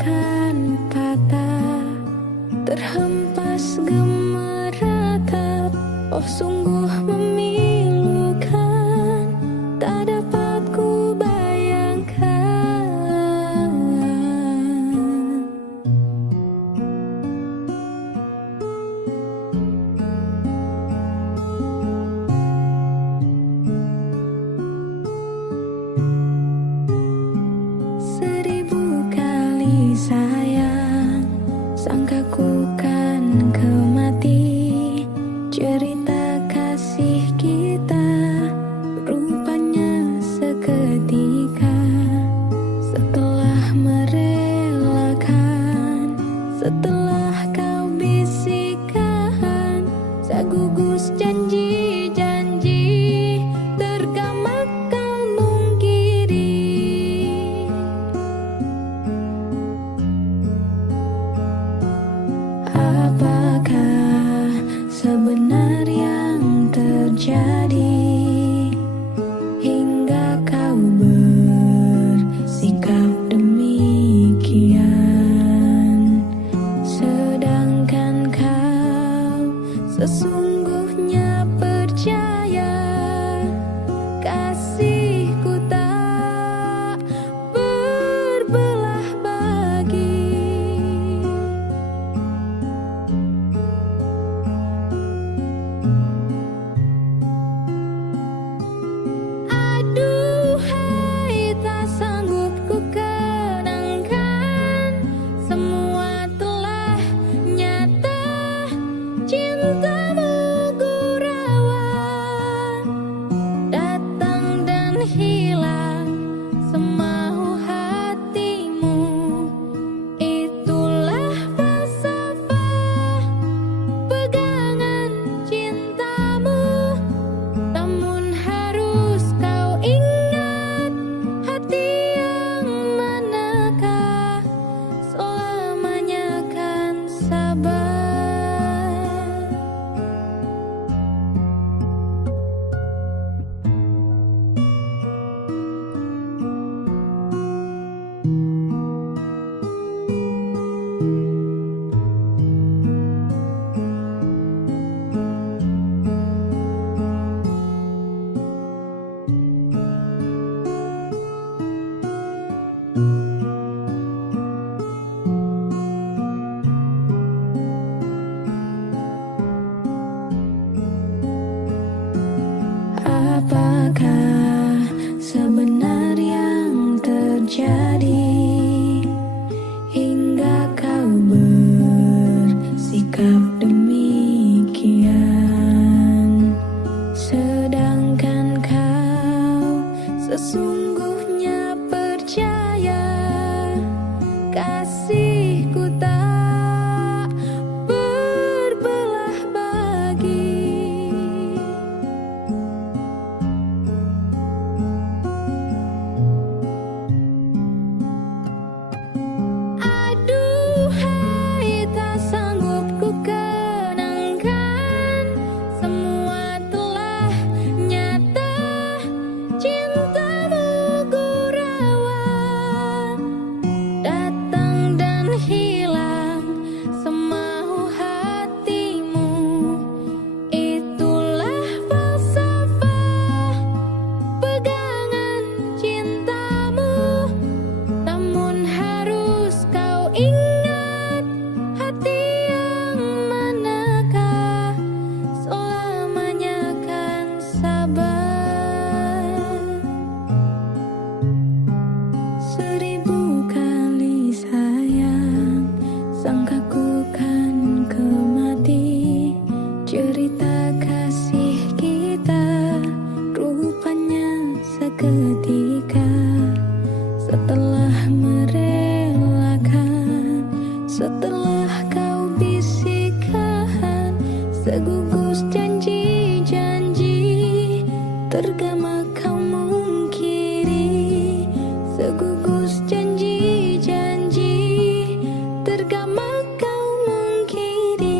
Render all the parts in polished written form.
bagaikan patah, terhempas gemeratap. Oh sungguh memilukan, tak dapat ku bayangkan. Seribu kali sayang, sangka ku kan kemati. Cerita kasih kita rupanya seketika. Setelah merelakan, setelah kau bisikan, segugus janji-janji tergamak kau mungkiri. Apakah sebenar yang terjadi hingga kau bersikap demikian, sedangkan kau sesungguhnya percaya kasihku tak berbelah bagi. Aduhai, tak sanggup ku kenangkan, semua telah nyata, cintamu gurauan, datang dan hilang semau hatimu. Itulah falsafah pegangan cintamu. Namun harus kau ingat, hati yang manakah selamanya kan sabar. Apakah sebenar yang terjadi hingga kau bersikap demikian, sedangkan kau sesungguhnya percaya kasihku tak berbelah bagi. Aduhai, tak sanggup ku kenangkan, semua telah nyata, cintamu gurauan, datang dan hilang semau hatimu. Itulah falsafah pegangan cintamu. Namun harus kau ingat, hati yang manakah selamanya kan sabar. Seribu kali sayang, sangka ku kan kemati. Cerita kasih kita rupanya seketika. Setelah merelakan, setelah kau bisikan, segugus janji-janji tergama kau mungkiri. Segugus janji-janji tergama kau mungkiri.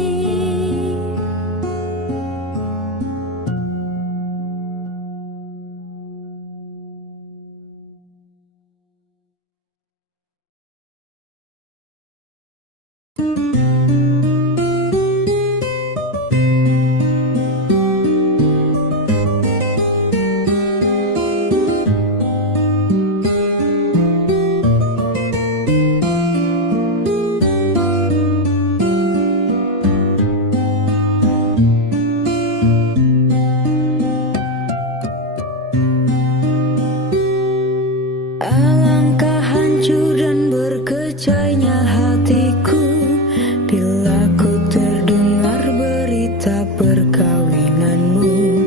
hancur dan berkecainya hatiku bila ku terdengar berita perkawinanmu.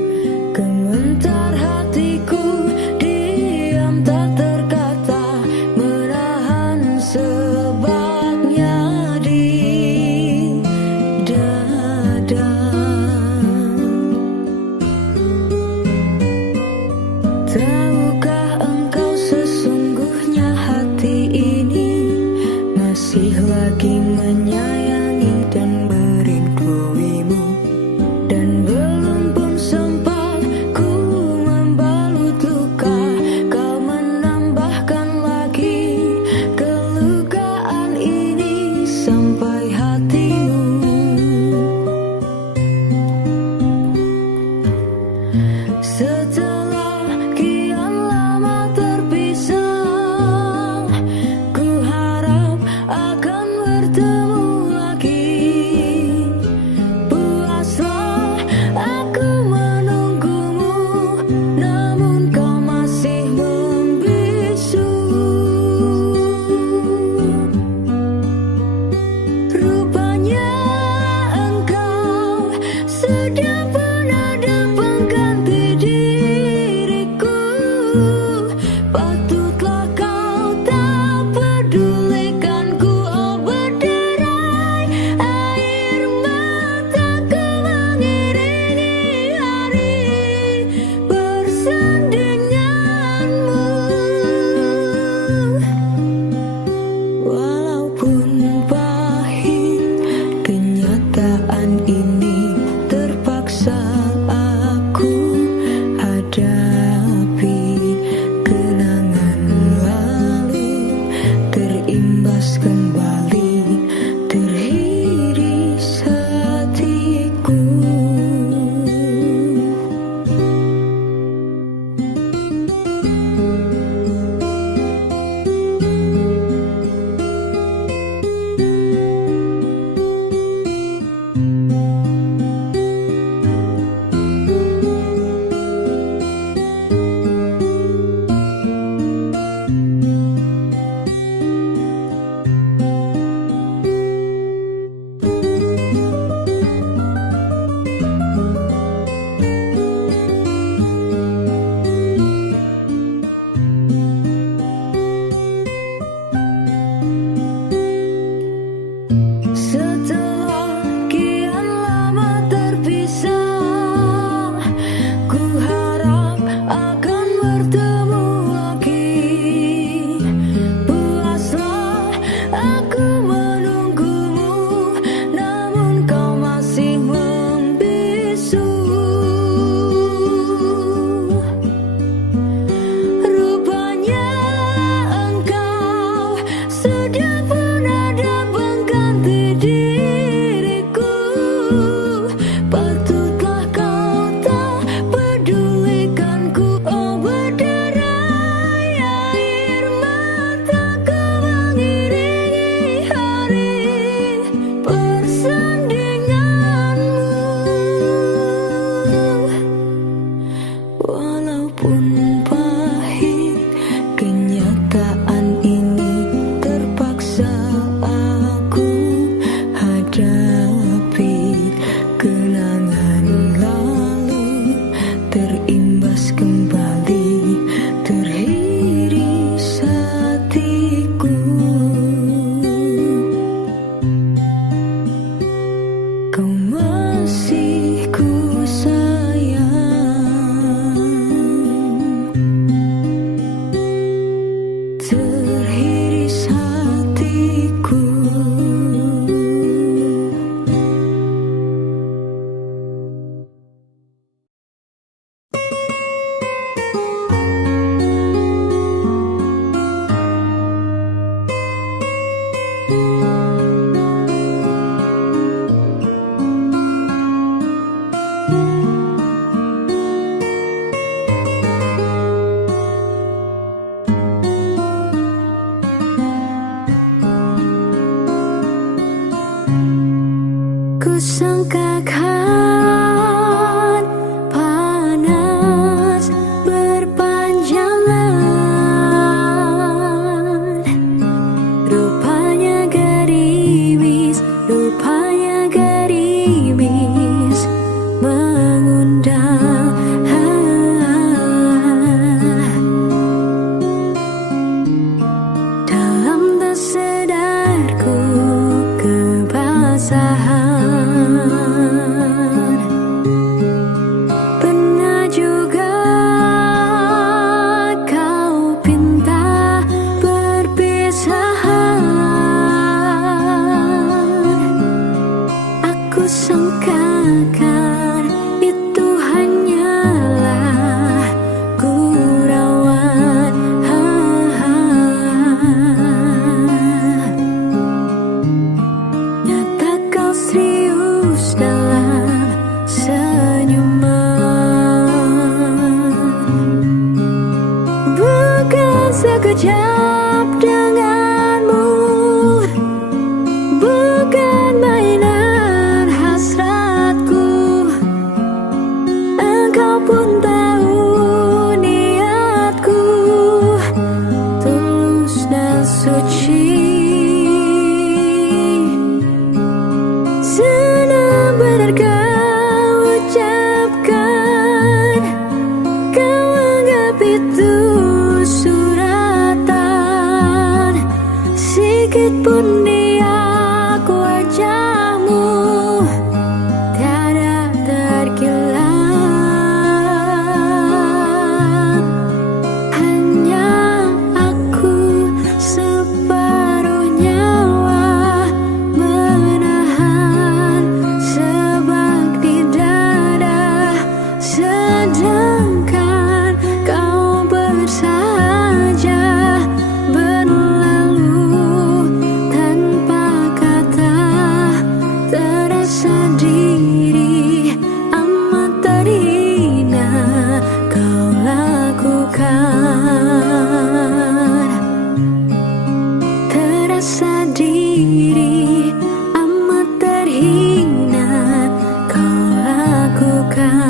Gemetar hatiku, diam tak terkata, menahan sebabnya di dada. Tahukah engkau sesungguhnya hati ini masih lagi menyayangi dan merinduimu, dan belum pun sempat ku membalut luka, kau menambahkan lagi kelukaan ini sampai hatimu. Setelah kian lama terpisah, ku harap akan bertemu lagi. Puaslah aku menunggumu, namun kau masih membisu. Rupanya engkau sudah pun ada pengganti diriku. Patutlah kau tak pedulikanku, oh berderai air mataku mengiringi hari persandinganmu. Walaupun pahit kenyataan ini, terpaksa aku hadapi. Kenangan lalu terimbas kembali, teriris hatiku. Setelah kian lama terpisah, ku harap akan bertemu lagi. Puaslah aku menunggumu, namun kau masih membisu. Rupanya engkau sudah pun ada pengganti diriku. Patutlah kau tak pedulikanku, oh berderai air mataku mengiringi hari persandinganmu. Walaupun pahit kenyataan ini, terpaksa aku hadapi. Kenangan lalu terimbas kembali, teriris hatiku. Kau masih ku sayang, teriris hatiku. Kusangkakan panas berpanjangan, denganmu, bukan mainan hasratku. Engkau pun tahu niatku, tulus dan suci. Senang benar kau ucapkan, kau anggap itu suratan. Sikit pun niat wajahmu tiada terkilat. Hanya aku separuh nyawa menahan sebab di dada, sedangkan kau bersahaja berlalu tanpa kata. Terasa diri amat terhina kau lakukan. Terasa diri amat terhina kau lakukan.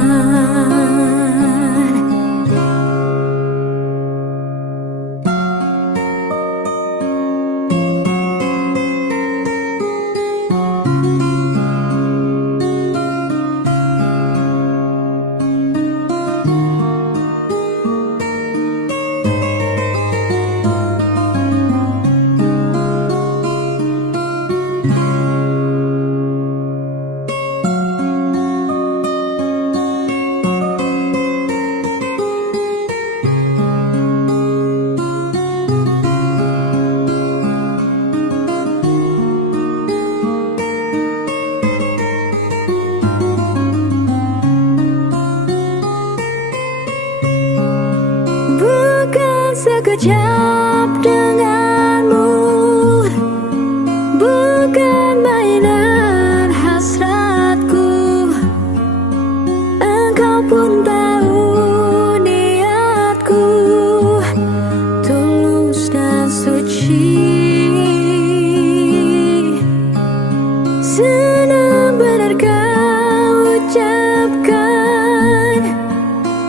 Bukan sekejap denganmu, bukan mainan hasratku. Engkau pun tahu niatku, tulus dan suci. Senang benar kau ucapkan,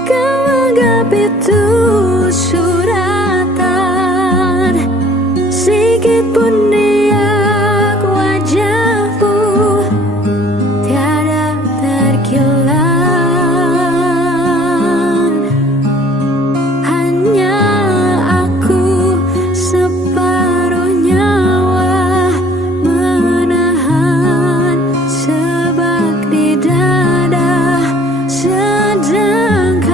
kau anggap itu suratan. Sikit pun niat wajahmu tiada terkilat. Hanya aku separuh nyawa menahan sebab di dada, sedangkan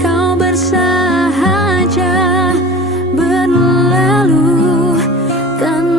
kau bersahaja berlalu tanpa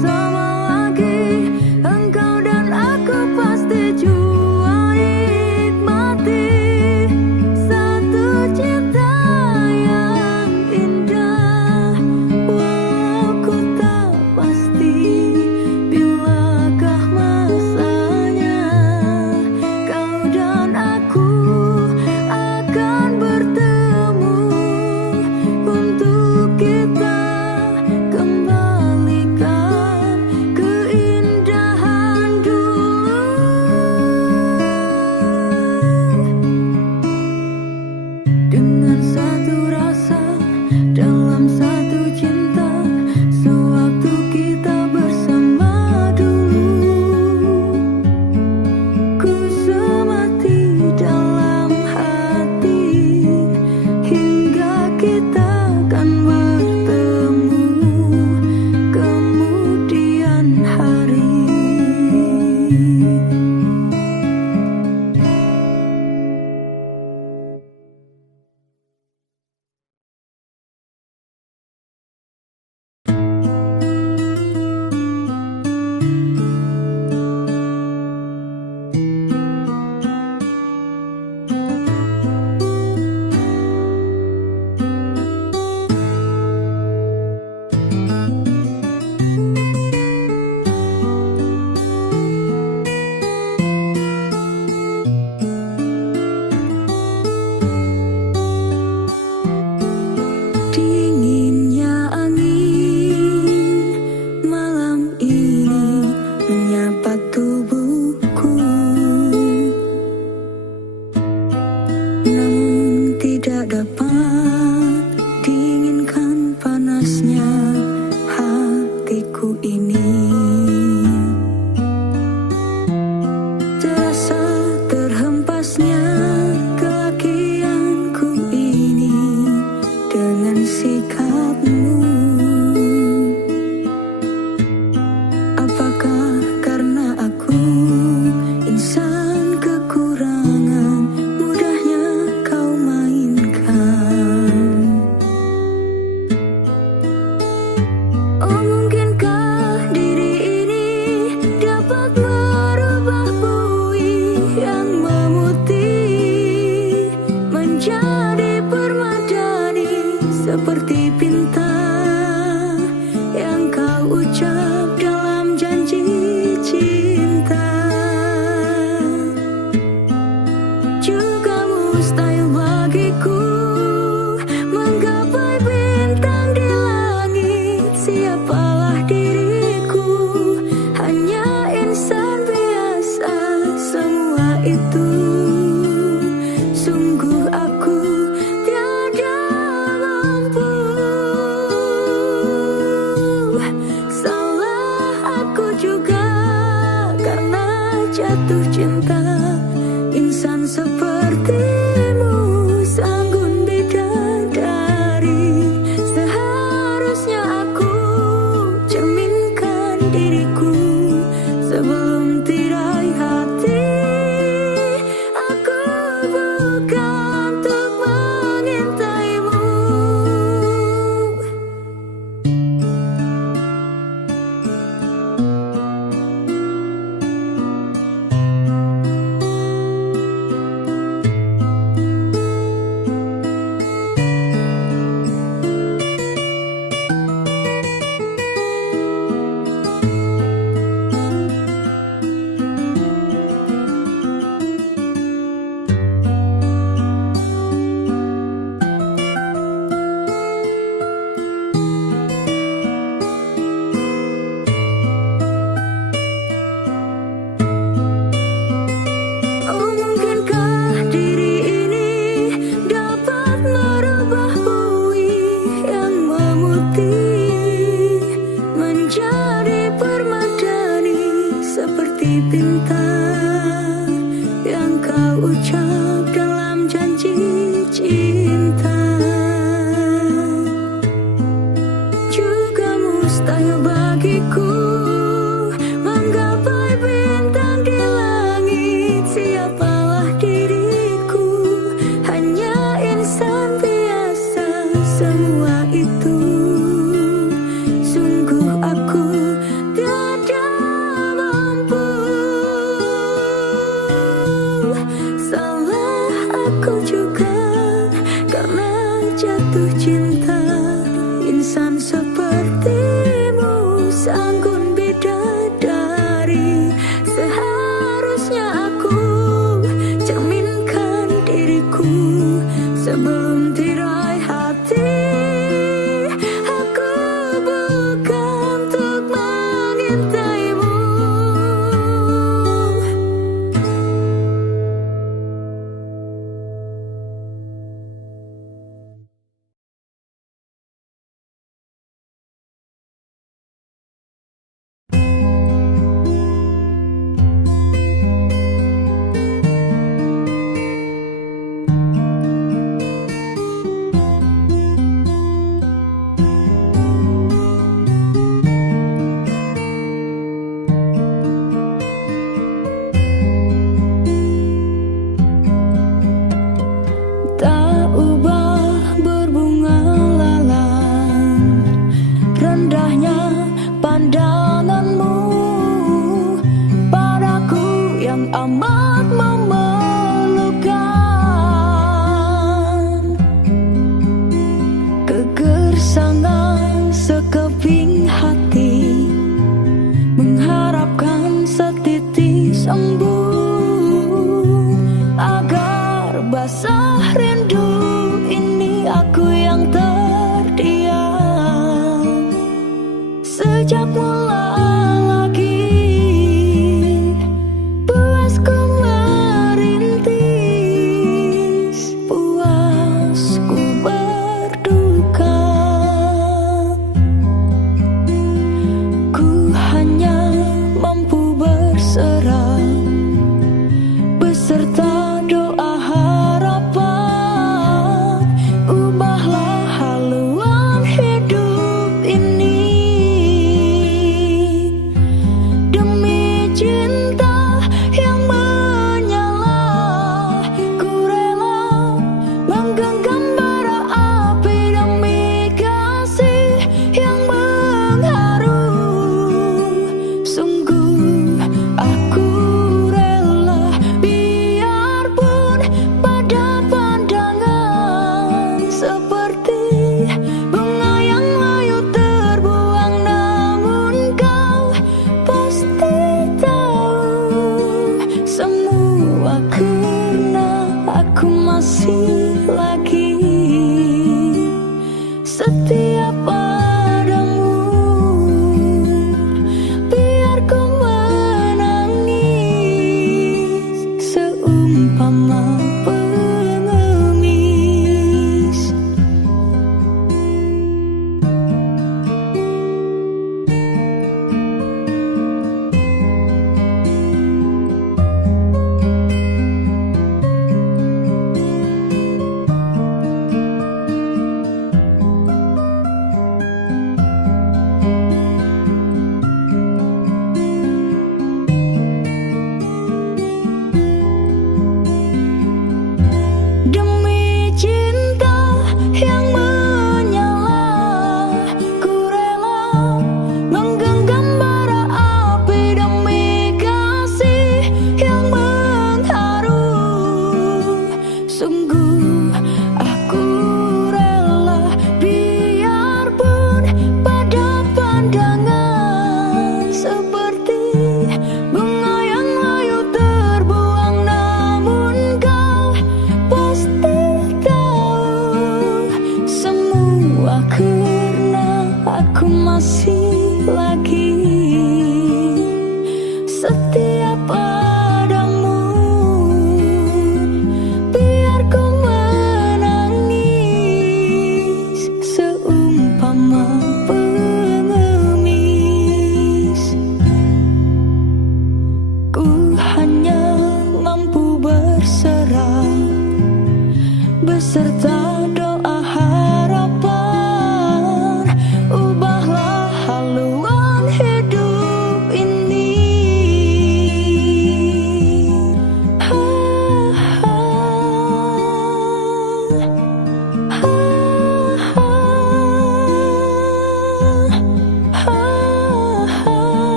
bersama lagi. Engkau dan aku pasti jua nikmati satu cinta yang indah. Walau ku tak pasti bilakah masanya kau dan aku akan bertemu untuk kita kembalikan keindahan dulu. Dengan satu rasa dalam satu cinta, sewaktu kita bersama dulu, ku semati dalam hati hingga kita akan bertemu kemudian hari. Dinginnya angin malam ini menyapa tubuhku, namun tidak dapat dinginkan panasnya hatiku ini. Terasa terhempasnya kelakianku ini dengan sikapmu. Apakah karena aku insan kekurangan, mudahnya kau mainkan? Oh, mungkinkah diri ini dapat merubah bui yang memutih menjadi permadani seperti pinta yang kau ucap dalam janji cinta. Juga mustahil bagiku menggapai bintang di langit. Siapalah diriku, hanya insan biasa. Semua itu sungguh aku tiada mampu. Salah aku juga karena jatuh cinta. Insan sepertimu sanggun bidadari. Seharusnya aku cerminkan diriku sebelum tirai hati. Aku bukan untuk mengintaimu. Semua itu sungguh aku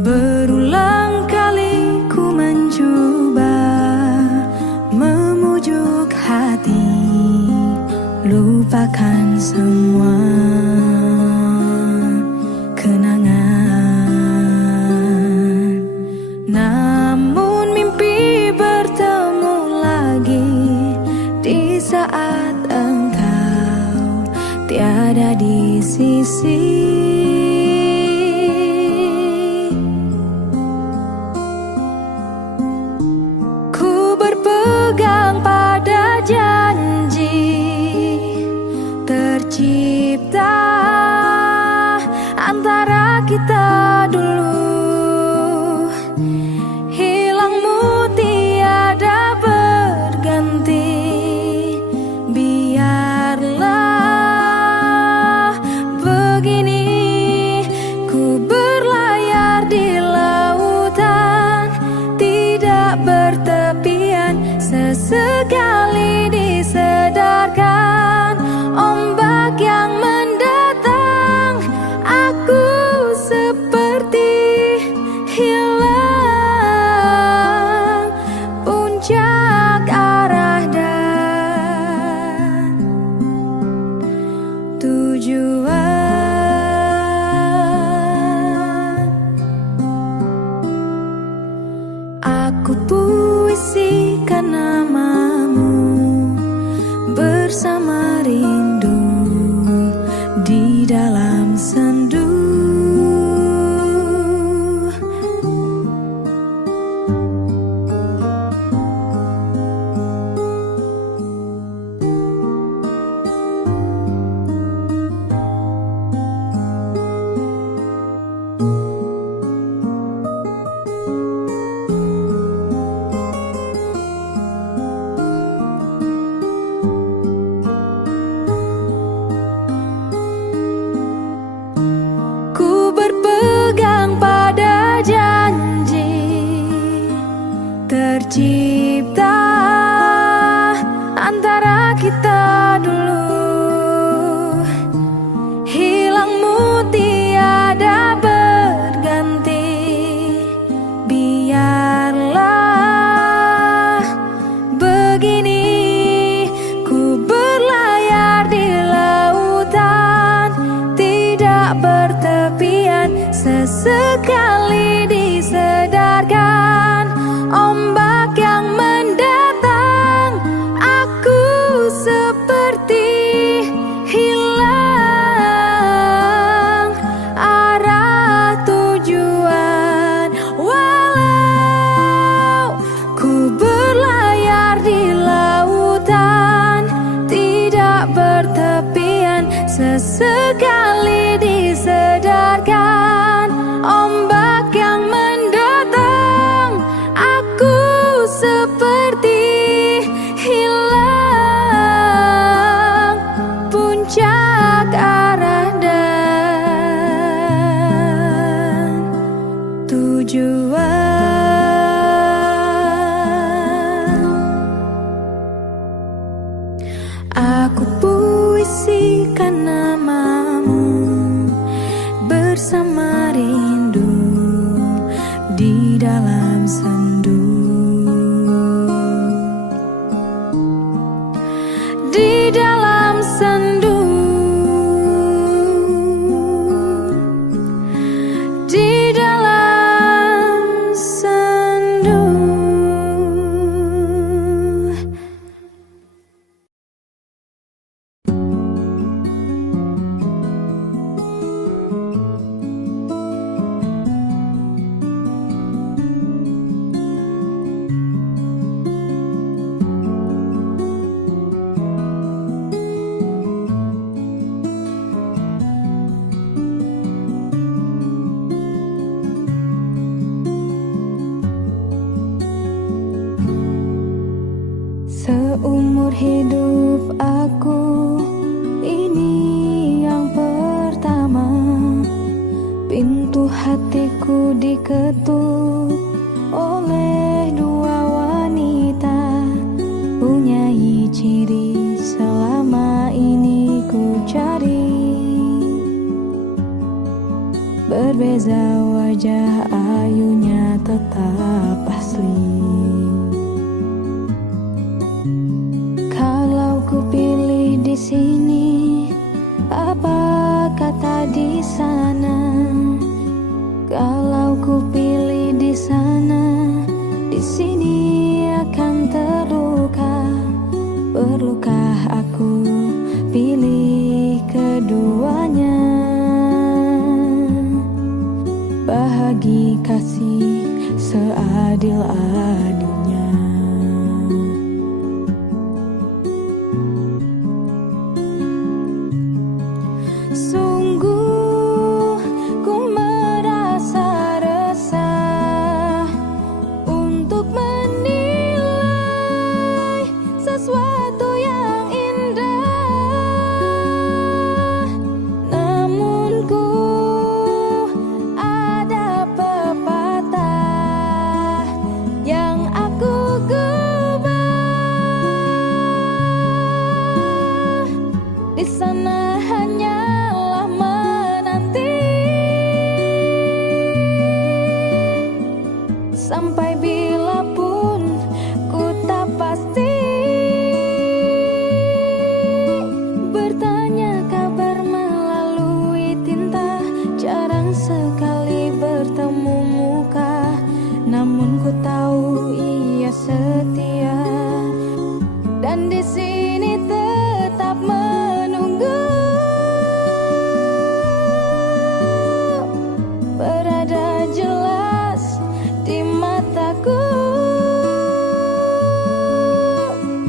Berulang kali ku mencoba memujuk hati, lupakan semua kenangan. Namun mimpi bertemu lagi di saat engkau tiada di sisi. Berpegang pada janji tercipta antara kita dulu, hilangmu tiada berganti. Biarlah begini ku berlayar di lautan tidak bertepian. Sesekali disedarkan ombak yang mendatang, aku seperti hilang puncak arah dan tujuan. Aku puisikan namamu bersama rindu di dalam sendu. Berpegang pada janji tercipta antara kita dulu, hilangmu tiada berganti. Biarlah begini ku berlayar di lautan tidak bertepian. Sesekali disedarkan ombak yang mendatang, aku seperti hilang arah tujuan. Walau ku berlayar di lautan tidak bertepian, sesekali disedarkan ombak yang mendatang, aku seperti hilang puncak arah dan tujuan. Aku puisikan namamu bersama rindu di dalam sendu. Di dalam sendu, di dalam sendu. Seumur hidup aku, ini yang pertama. Pintu hatiku diketuk oleh dua wanita, punyai ciri selama ini ku cari. Berbeza wajah ayunya tetap asli. Kalau ku pilih di sini, apa kata di sana? Kalau ku pilih di sana, di sini akan terluka. Perlukah aku pilih keduanya? Bahagi kasih seadil-adilnya. Sungguh ku merasa resah untuk menilai sesuatu yang indah. Namun ku ada pepatah yang aku gubah. Di sana hanyalah menanti sampai bila pun ku tak pasti. Bertanya kabar melalui tinta, jarang sekali bertemu muka. Namun ku tahu ia setia, dan di sini tetap menunggu. Berada jelas di mataku,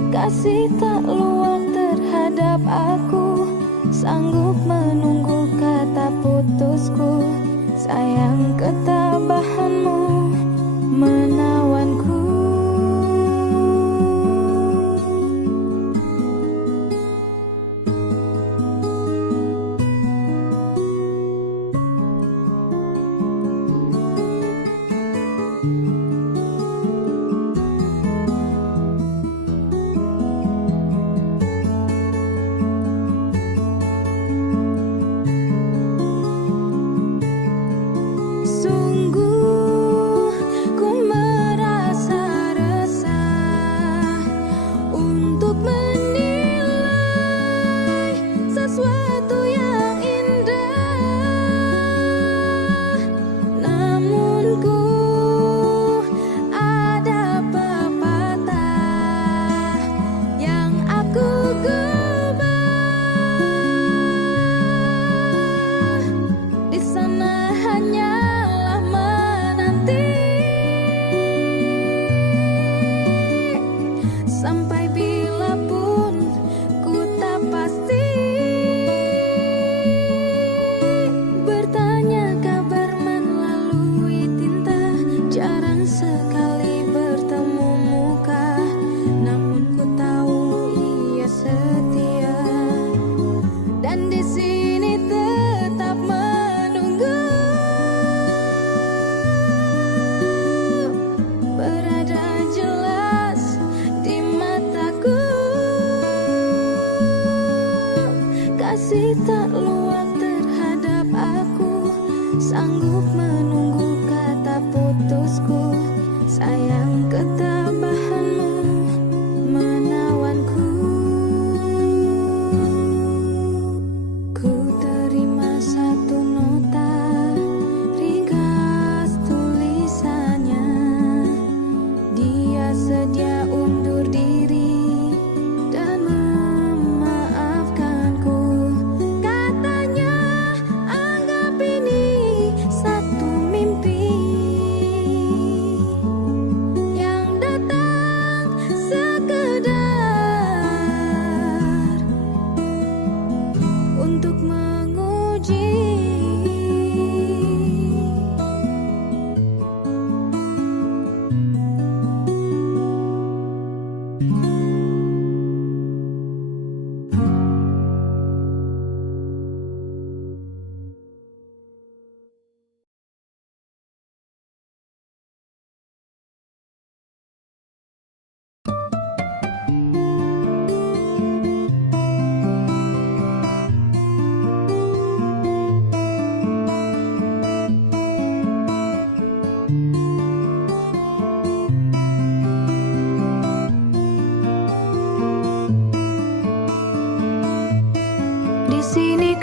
kasih tak luang terhadap aku. Sanggup menunggu kata putusku, sayang ketabahanmu menawanku. Sungguh ku merasa resah untuk menilai sesuatu yang indah. Namun ku ada pepatah yang aku gubah. Di sana hanyalah menanti sampai bila pun ku tak pasti. Bertanya kabar melalui tinta, jarang sekali bertemu muka. Namun ku tahu ia setia, dan di sini tetap menunggu. Berada jelas di mataku, kasih tak luang terhadap aku. Sanggup menunggu kata putusku, sayang ketabahanmu menawanku. Ku terima satu nota ringkas tulisannya. Dia sedia undur diri dan memaafkanku. Katanya anggap ini satu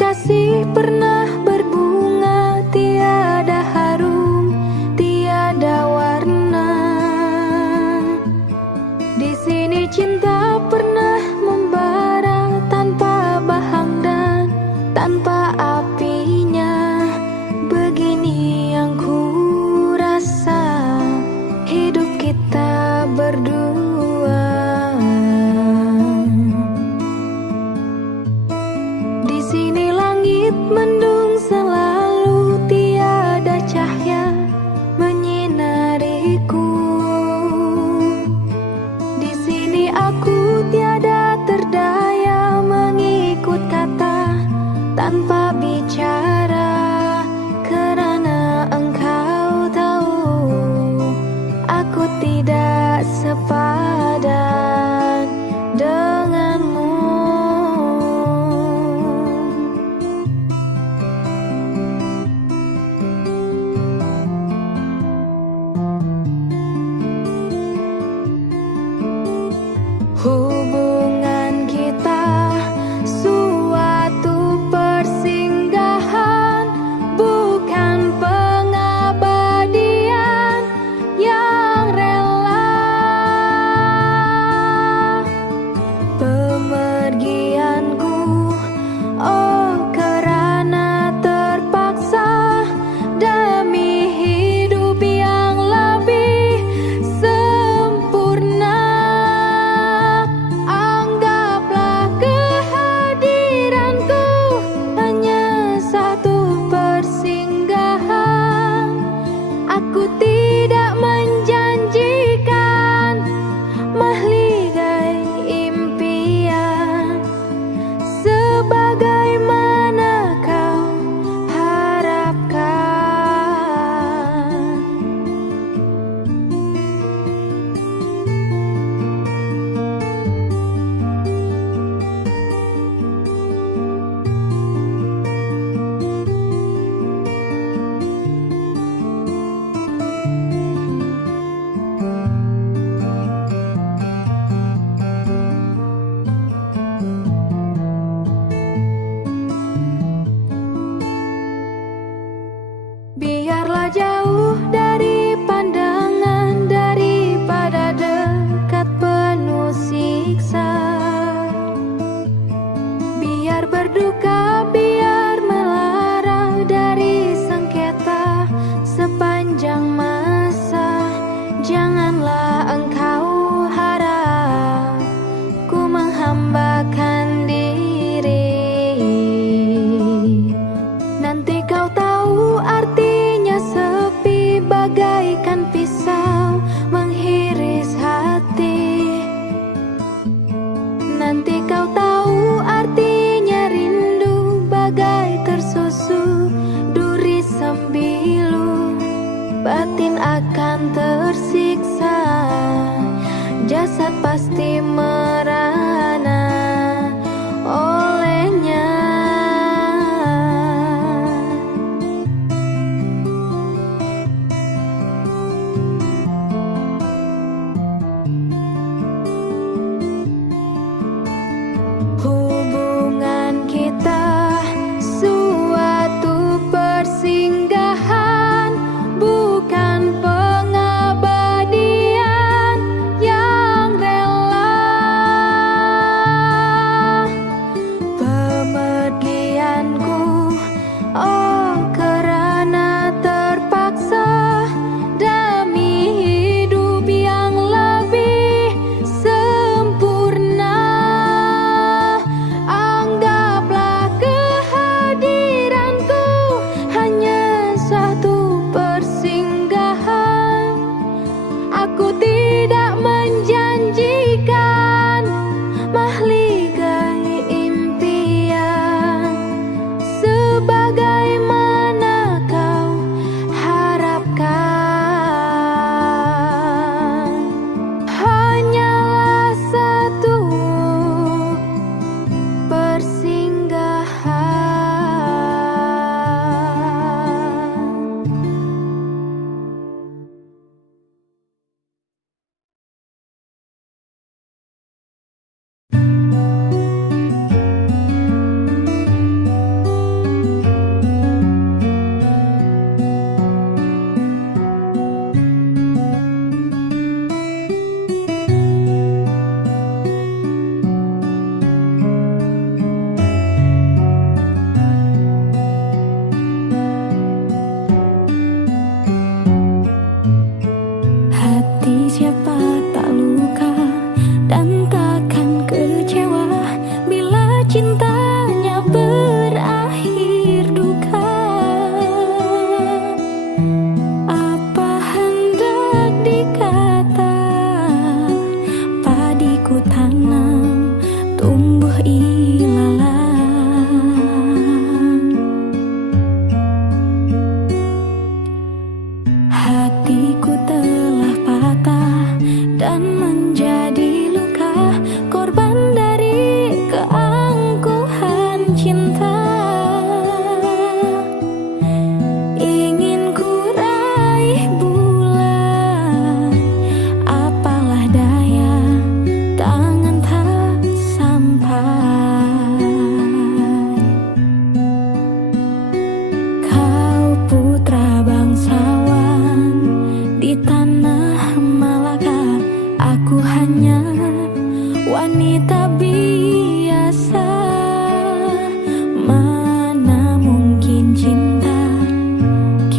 kasih pernah berbunga, tiada harum, tiada warna. Di sini cinta pernah membara tanpa bahang dan tanpa apinya. Begini yang ku rasa hidup kita berdua. Di sini langit mendung selalu, tiada cahaya menyinariku. Di sini aku tiada terdaya mengikut kata tanpa bicara, karena engkau tahu aku tidak sepadan denganmu. Hubungan kita suatu persinggahan, bukan pengabadian yang rela. Pemergianku, oh karena terpaksa demi hidup yang lebih sempurna. Anggaplah kehadiranku hanya satu persinggahan. Aku tidak menjanjikan mahligai impian sebagaimana kau harapkan. Biarlah jauh dari pandangan daripada dekat penuh siksa. Biar berduka, biar melara dari sengketa sepanjang masa. Janganlah engkau harap ku menghambakan diri. Nanti kau tahu artinya sepi bagaikan pisau menghiris hati. Nanti kau tahu artinya rindu bagai tersusu duri sembilu. Batin akan tersiksa, jasad pasti merana olehnya. Hubungan kita suatu persinggahan, bukan pengabadian yang rela.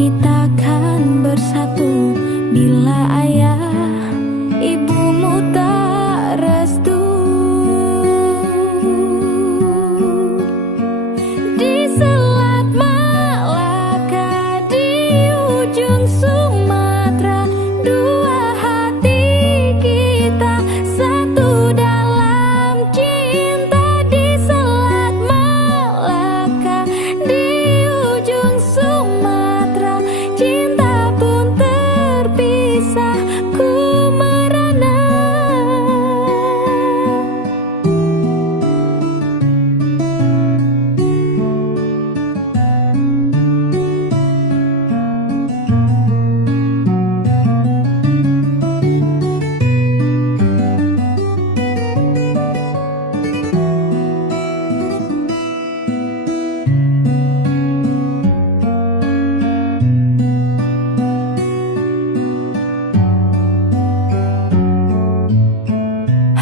Kita kan bersatu bila ayah ibumu tak restu. Di Selat Malaka, di ujung Sumatera, dua hati kita satu dalam cinta. Di Selat Malaka, di ujung Sumatera, cinta pun terpisah, ku merana.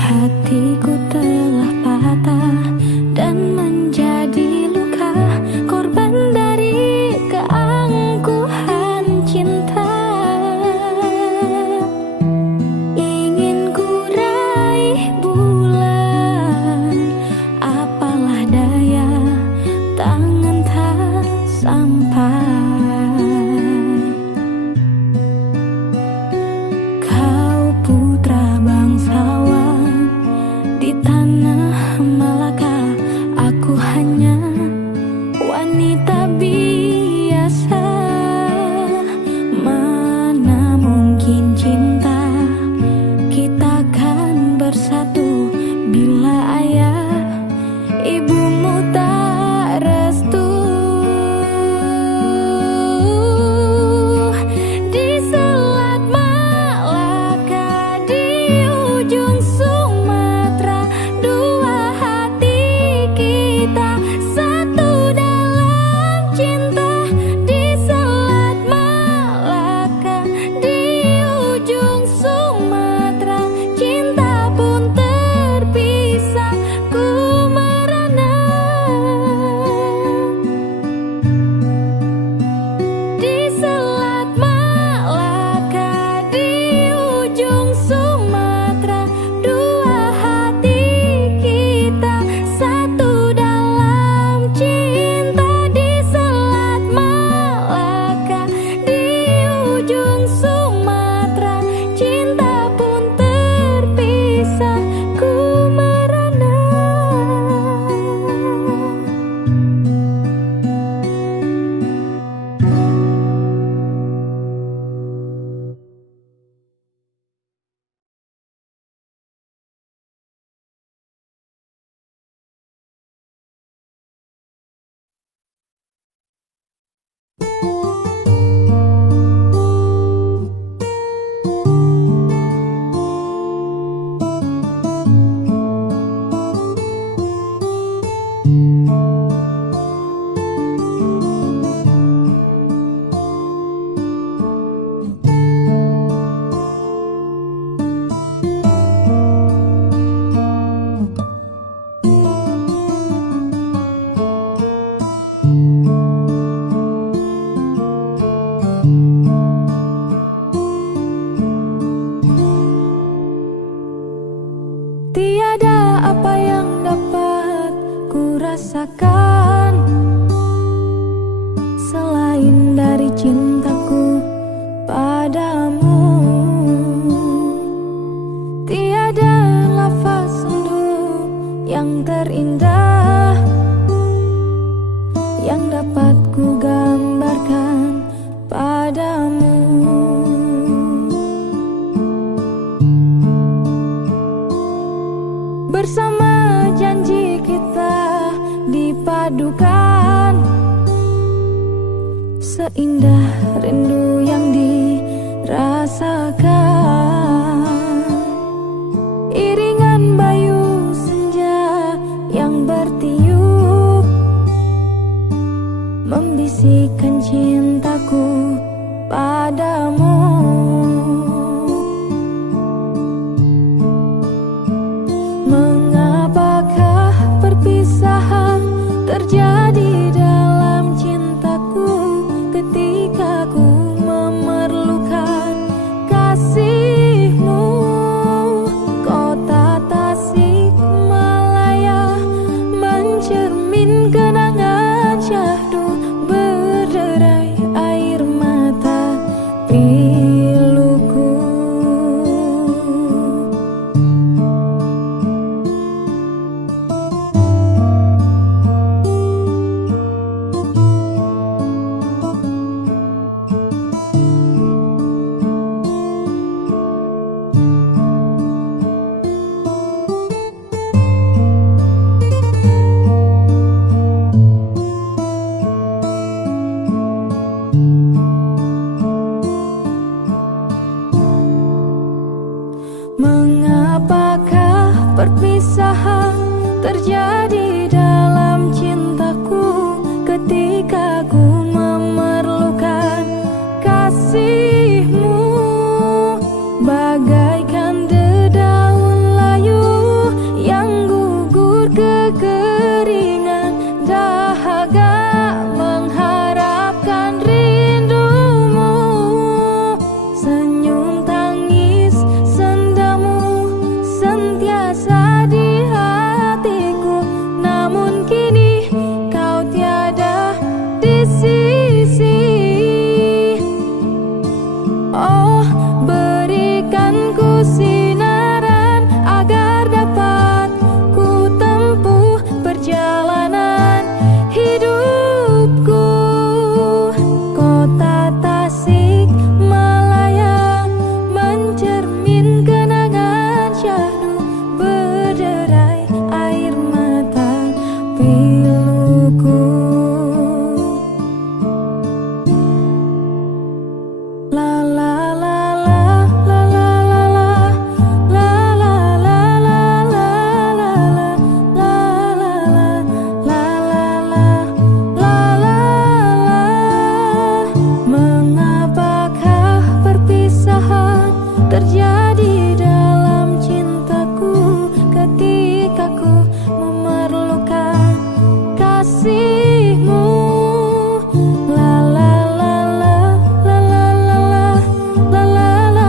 Hatiku telah patah dan menjadi luka, korban dari keangkuhan cinta. Ingin ku raih bulan, apalah daya, tangan tak sampai. Kau putra bangsawan di tanah Malaka, aku hanya wanita biasa. Mana mungkin cinta kita kan bersatu bila ayah ibumu tak restu. Di Selat Malaka, di ujung Sumatera, dua hati kita satu dalam cinta. Di Selat Malaka, di ujung Sumatera, cinta pun terpisah, ku merana. Di Selat Malaka, di ujung Sumatera, dua hati kita satu dalam cinta. Di Selat Malaka, di ujung Sumatera, cinta pun terpisah, ku merana. Tiada apa yang dapat ku rasakan selain dari cintaku padamu. Tiada lafaz sendu yang terindah yang dapat ku gambarkan padamu. Bersama janji kita dipadukan, seindah rindu yang dirasakan. Iringan bayu senja yang bertiup membisikkan cintaku padamu. Mengapakah perpisahan terjadi dalam cintaku ketika ku piluku. Mengapakah perpisahan terjadi dalam cintaku ketika ku memerlukan kasihmu, bagaikan dedaun layu yang gugur kekeringan dahaga mengharapkan rindumu. Senyum tangis sentiasa di hatiku, namun kini kau tiada di sisi. Oh, berikan ku sinaran agar dapat ku tempuh perjalanan hidupku. Kota Tasik Malaya mencermin kenangan syahdu, berderai air mata piluku. La la la la la la la la la la la la la la la. Mengapakah perpisahan terjadi dalam cintaku ketika ku memerlukan kasihmu? La la la la la la la la la la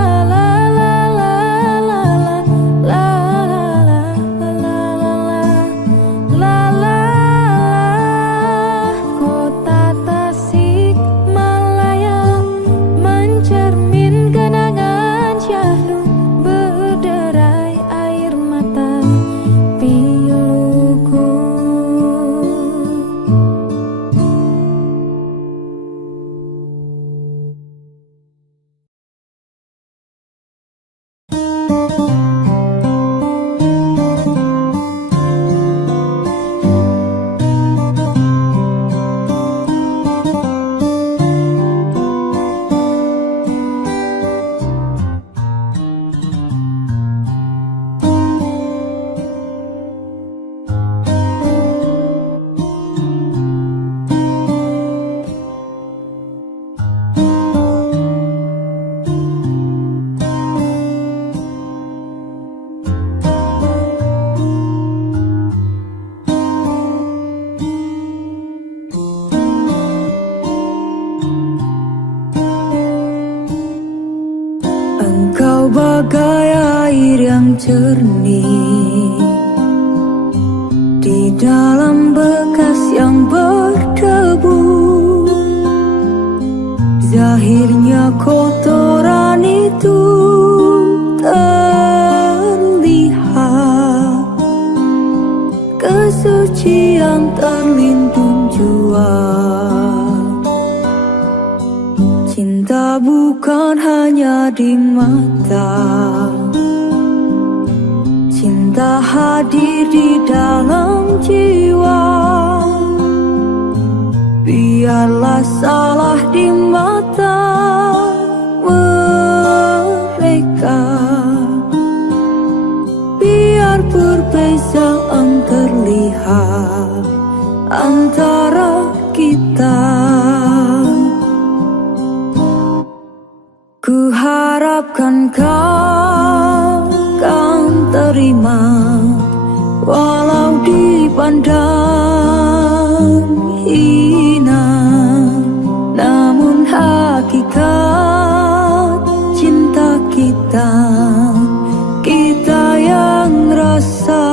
la la la la la la. Kota Tasik Malaya mencermin kenangan syahdu, berderai air mata piluku. Engkau bagai air yang jernih di dalam bekas yang berdebu. Zahirnya kotoran itu terlihat, kesucian terlindung jua. Cinta bukan hanya di mata, cinta hadir di dalam jiwa. Biarlah salah di mata mereka, biar perbezaan terlihat antara kita. Ku harapkan kau kan terima, walau dipandang hina, namun hakikat cinta kita, kita yang rasa.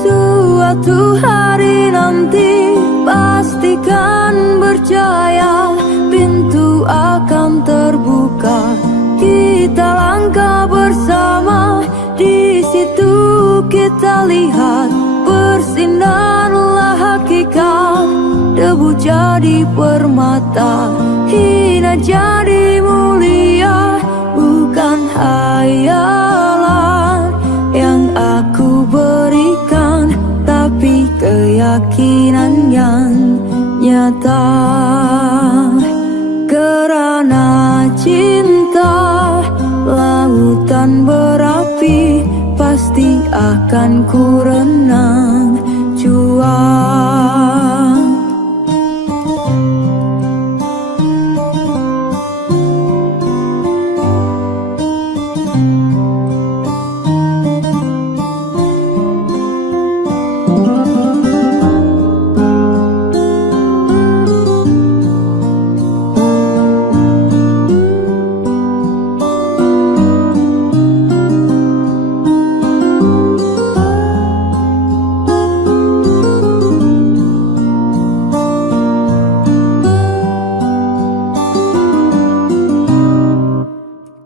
Suatu hari nanti pastikan pastikan percaya, pintu akan terbuka. Kita langkah bersama, di situ kita lihat bersinarlah hakikat. Debu jadi permata, hina jadi mulia. Bukan hayalan yang aku berikan, tapi keyakinan yang nyata. Karena cinta lautan berapi, pasti akan ku renang juang.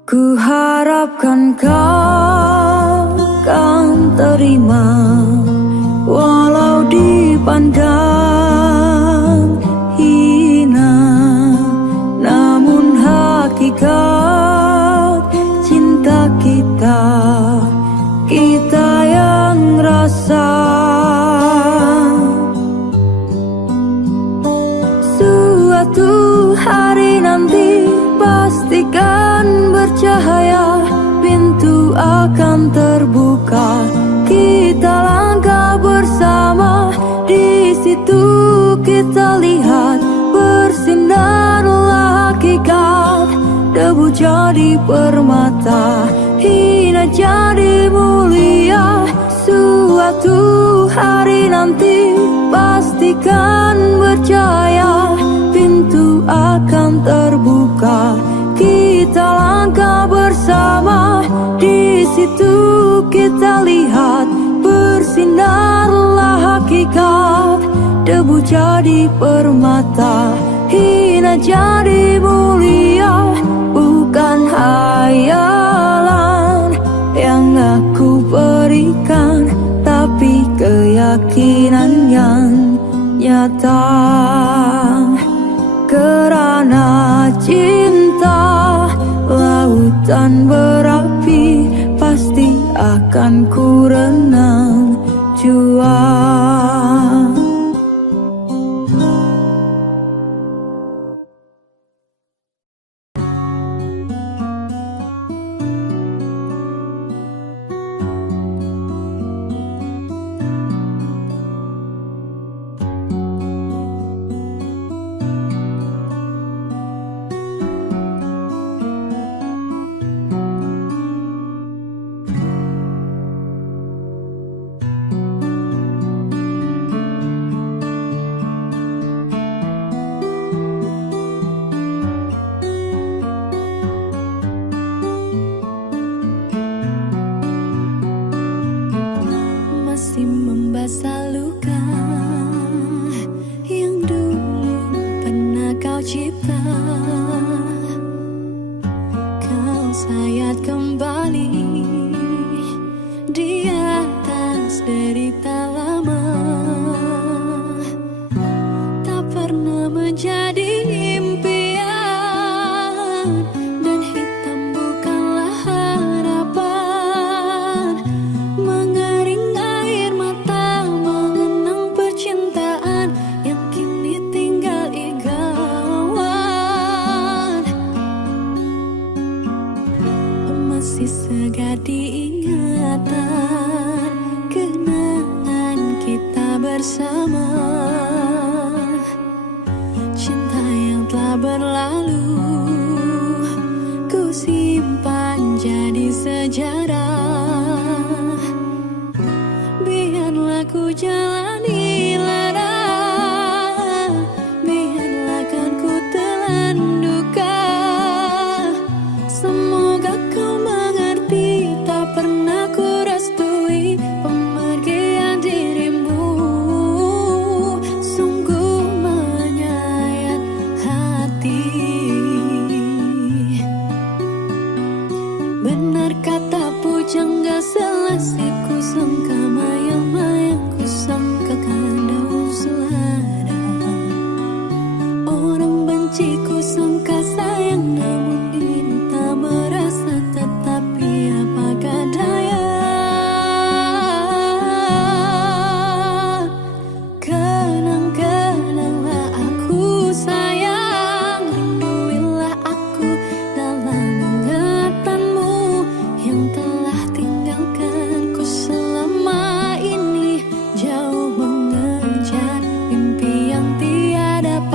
Ku harapkan kau kan terima, walau dipandang hina. Namun hakikat cinta kita, kita yang rasa. Suatu hari nanti pastikan bercahaya, pintu akan terbuka. Kita langkah bersama, di situ kita lihat bersinarlah hakikat. Debu jadi permata, hina jadi mulia. Suatu hari nanti pastikan percaya, pintu akan terbuka. Kita langkah bersama, di situ kita lihat bersinarlah hakikat. Debu jadi permata, hina jadi mulia. Bukan hayalan yang aku berikan, tapi keyakinan yang nyata. Karena cinta lautan berapi, pasti akan ku renang juang.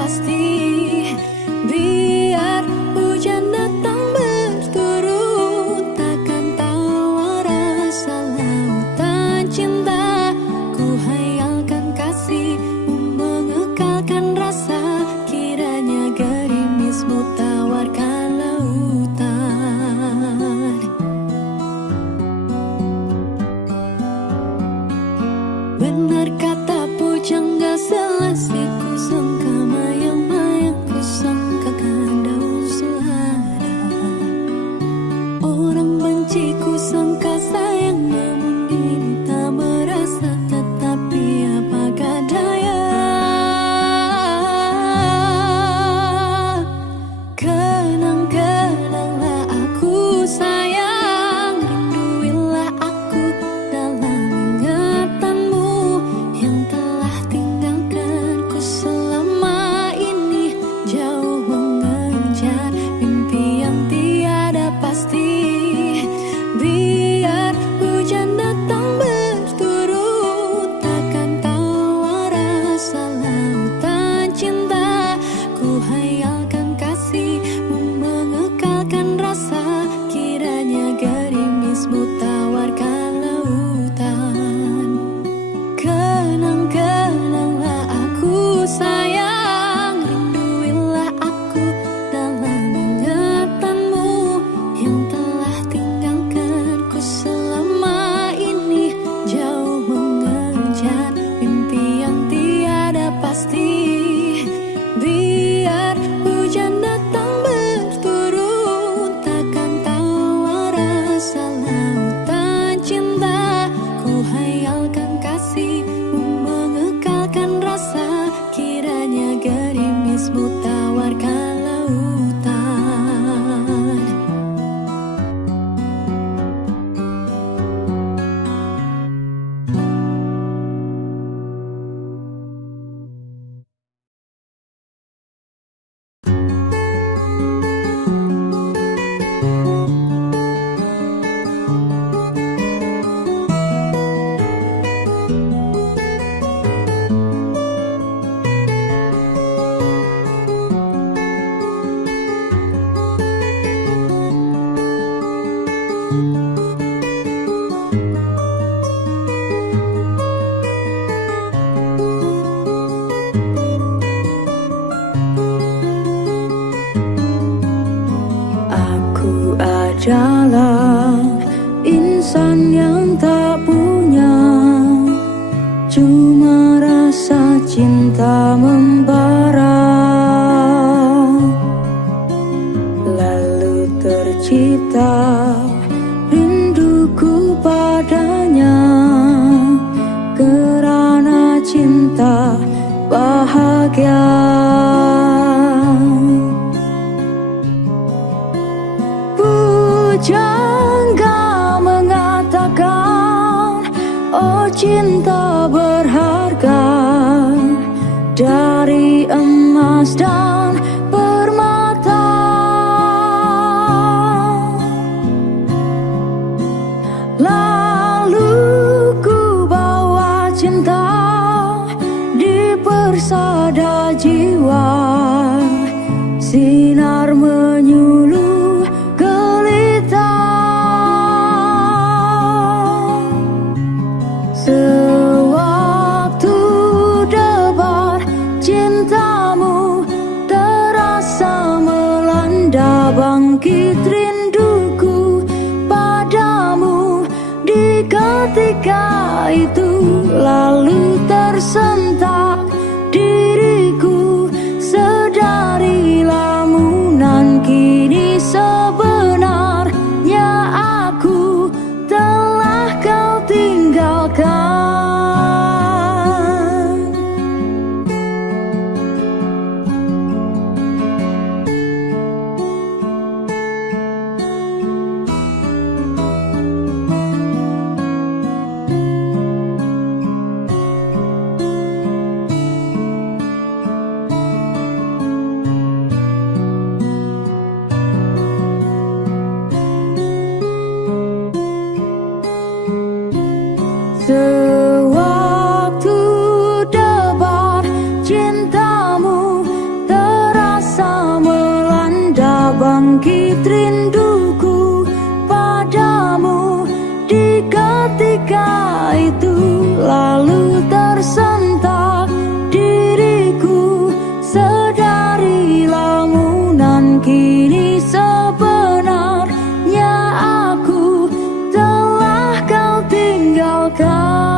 pasti. Biar hujan datang berturut, takkan tahu rasa lautan cinta. Ku hayalkan kasihmu mengekalkan rasa, kiranya gerimismu tawarkan lautan. Benar kata pujangga selasih, ku sangka mayang-mayang, ku sangkakan daun selada. Orang benci ku sangka sayang, namun ini tak merasa, tetapi apakah daya. Kenang-kenanglah aku sayang, rinduilah aku dalam ingatanmu yang telah tinggalkanku selama ini, jauh mengejar mimpi yang tiada pasti. Biar hujan datang berturut, takkan tahu rasa lautan cinta. Ku hayalkan kasihmu mengekalkan rasa, kiranya gerimismu tawarkan lautan. Kenang-kenanglah aku sayang, rinduilah aku dalam ingatanmu yang telah tinggalkanku selama ini, jauh mengejar mimpi yang tiada pasti. Biar hujan datang berturut, takkan tahu rasa lautan cinta. Ku hayalkan kasihmu mengekalkan rasa, kiranya gerimismu tawarkan lautan. Aku adalah insan yang tak punya, cuma rasa cinta membara. Lalu tercipta rinduku padanya, kerana cinta bahagia. Pujangga mengatakan, oh cinta berharga dari emas dan permata. Lalu ku bawa cinta di persada jiwa, sinar menyuluh gelita. Sewaktu debar cintamu terasa melanda, bangkit rinduku padamu di ketika itu. Lalu tersentak diriku, sedari lamunan kini sebenarnya aku telah kau tinggalkan. rinduku padamu di ketika itu. Lalu tersentak diriku sedari lamunan, kini sebenarnya aku telah kau tinggalkan.